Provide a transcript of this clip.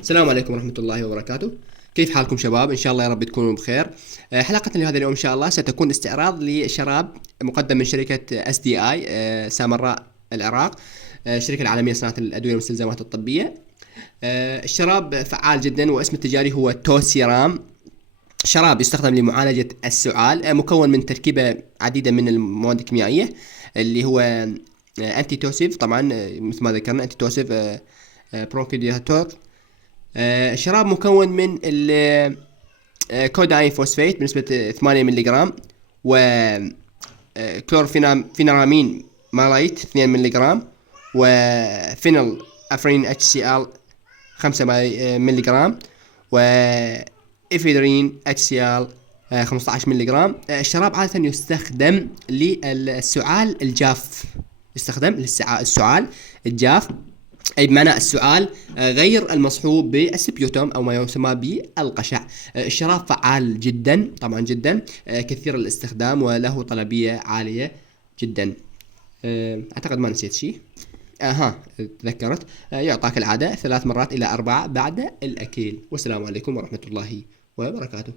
السلام عليكم ورحمة الله وبركاته. كيف حالكم شباب؟ إن شاء الله يا رب تكونوا بخير. حلقتنا لهذا اليوم إن شاء الله ستكون استعراض لشراب مقدم من شركة SDI سامراء العراق، الشركة العالمية لصناعة الأدوية والمستلزمات الطبية. الشراب فعال جدا واسم التجاري هو توسيرام. شراب يستخدم لمعالجة السعال، مكون من تركيبة عديدة من المواد الكيميائية اللي هو انتي توسيف، طبعا مثل ما ذكرنا انتي توسيف، برونكوديلاتور. الشراب مكون من الكوداين فوسفات بنسبة 8 ملغ، و كلورفينامين مالايت 2 ملغ، وفينل افرين HCl 5 ملغ، وإفيدرين HCl 15 ملغ. الشراب عادة يستخدم للسعال الجاف، يستخدم للسعال الجاف، أي بمعنى السعال غير المصحوب بالسبيوتوم أو ما يسمى بالقشع. الشراب فعال جدا طبعا جدا، كثير الاستخدام وله طلبية عالية جدا. أعتقد ما نسيت شيء. تذكرت، يعطى كالعادة 3 مرات إلى 4 بعد الأكل. والسلام عليكم ورحمة الله وبركاته.